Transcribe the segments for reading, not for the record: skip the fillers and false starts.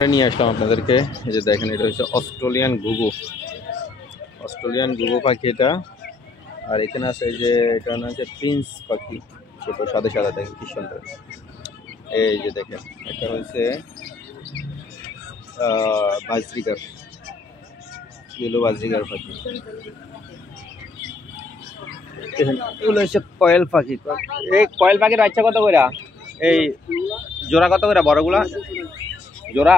নিয়ে আসলাম আপনাদেরকে। এই যে দেখেন, এটা হচ্ছে অস্ট্রেলিয়ান পাখি এটা। আর এখানে আছে এই যে এটা হচ্ছে প্রিন্স পাখি, ছোট সাদা সাদা, দেখেন কি সুন্দর। এই যে দেখেন, এটা হচ্ছে বাজরিগার, ইয়েলো বাজরিগার পাখি। এগুলো হচ্ছে কয়েল পাখি। এই কয়েল পাখির বাচ্চা কত করে? এই জোড়া কত করে বড়গুলা? জোড়া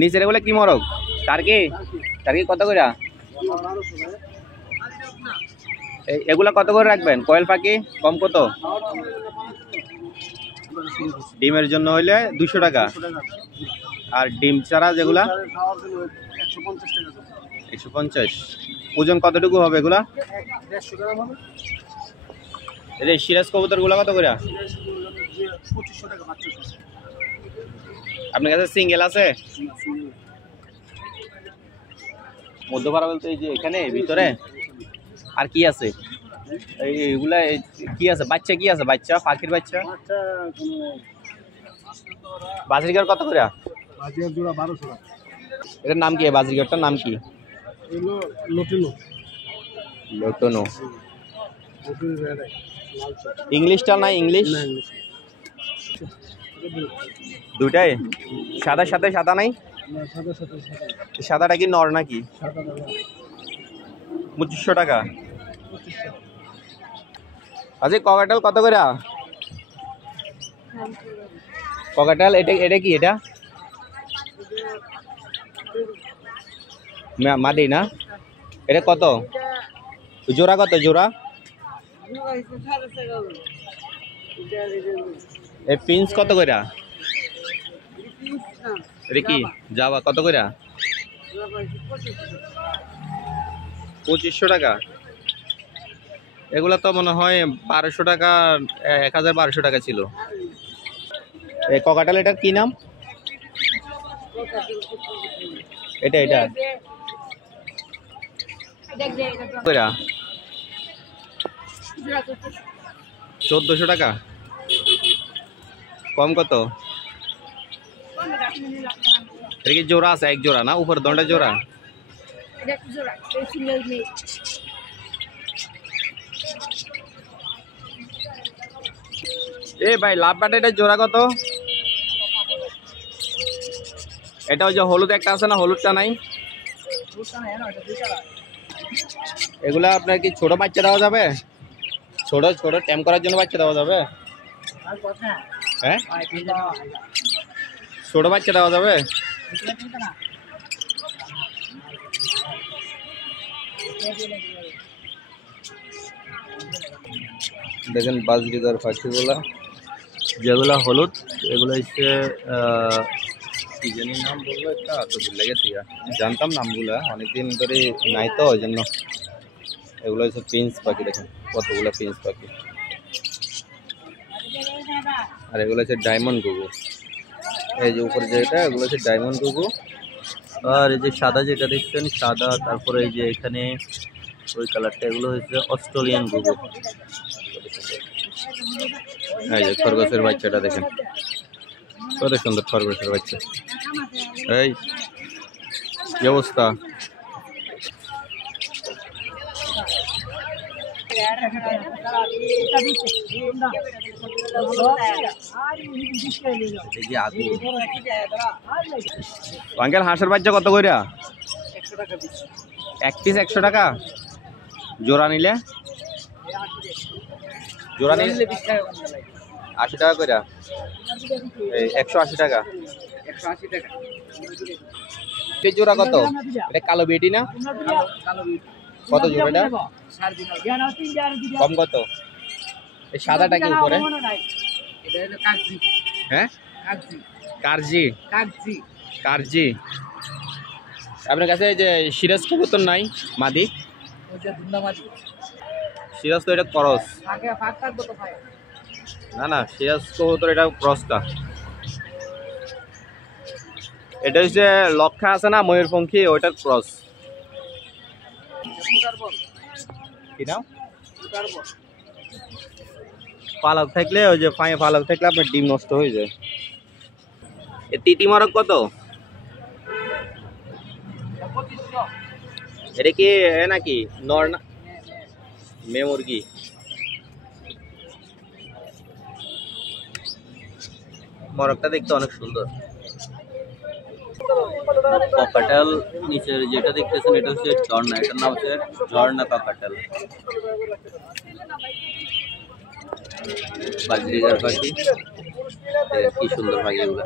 নিচের এগুলো কি মরক? টার্কি কত করে? এগুলা কত করে রাখবেন? কয়েল পাখি কম কত? ডিমের জন্য হইলে 200 টাকা, আর ডিম ছাড়া যেগুলা 150। ওজন কতটুকু হবে এগুলা? এই সিরাজ কবুতর গুলা কত করে? আপনার কাছে সিঙ্গেল আছে? মধ্যপাড়া বলতে এই যে এখানে ভিতরে আর কি আছে? এইগুলা কি আছে? বাচ্চা কি আছে? বাচ্চা পাখির বাচ্চা বাজরিগার কত করে? এটার নাম কি? বাজরিগারটার নাম কি? লোটনো। ইংলিশটা নাই? ইংলিশ দুটাই সাদার সাথে সাদা নাই? সাদাটা কি নর নাকি? 2500 টাকা। আচ্ছা, ককাটেল কত করে? ককাটেল এটা কি? এটা মাদি না? এটা কত জোড়া? কত জোড়া? এই প্রিন্স কত করে? এটা কি জাভা কত করে? 2500 টাকা। এগুলা তো মনে হয় 1200 টাকা, 1200 টাকা ছিল। এই ককাটেল এটার কি নাম? এটা 1400 টাকা। কম কত? এটা কি জোড়া আছে? এক জোড়া না? উপর দন্ডা জোড়া? এ ভাই, লাভ বাট এটা জোড়া কত? এটা ওই যে হলুদ একটা আছে না? হলুদটা নাই? এগুলা আপনার কি ছোট বাচ্চা দেওয়া যাবে? ছোট ট্যাম করার জন্য বাচ্চা দেওয়া যাবে? হ্যাঁ, ছোট বাচ্চা দেওয়া যাবে? দেখেন বাজরিগার পাখিগুলা, যেগুলা হলুদ, এগুলো হচ্ছে কি জানি নাম বললো, একটা তো ভুলে গেছি। জানতাম নামগুলা, অনেকদিন ধরে নাই তো, ওই জন্য। এগুলো হচ্ছে প্রিন্স পাখি। দেখেন কতগুলো প্রিন্স পাখি। আর এগুলো হচ্ছে ডায়মন্ড ঘুঘু। এই যে উপরে যেটা, এগুলো হচ্ছে ডায়মন্ড ঘুঘু। আর এই যে সাদা যেটা দেখছেন, সাদা, তারপরে এই যে এখানে ওই কালারটা, এগুলো হচ্ছে অস্ট্রেলিয়ান ঘুঘু। এই যে খরগোশের বাচ্চাটা দেখেন কত সুন্দর, খরগোশের বাচ্চা। এই কি অবস্থা! আঙ্কেল, হাঁসের বাচ্চা কত করে? এক পিস 100 টাকা। জোড়া নিলে? জোড়া নিলে 80 টাকা করে। এই 180 টাকা। জোড়া কত? এটা কালো বেটি না? কত জোড়া এটা? কম কত? এই সাদাটা কি উপরে? হ্যাঁ, কারজি। আপনার কাছে যে সিরাজ কবুতর নাই মাদি? সিরাজ তো এটা ক্রস। না, সিরাজ কবুতর এটা ক্রসটা। এটা হচ্ছে লক্ষা আছে না, ময়ূরপঙ্খী, ওইটার ক্রস। কি নাম? পালক থাকলে, ওই যে পায়ে পালক থাকলে আপনার ডিম নষ্ট হয়ে যায়। এ তিতি মরক কত? এটা কি এ নাকি নর না মেয়ে মুরগি? মরকটা দেখতে অনেক সুন্দর। ককাটেল নিচের যেটা দেখতেছেন এটা হচ্ছে ঝর্ণা, এটার নাম হচ্ছে ঝর্ণা ককাটেল। বাজরিগার পাখি, কি সুন্দর পাখি এগুলো।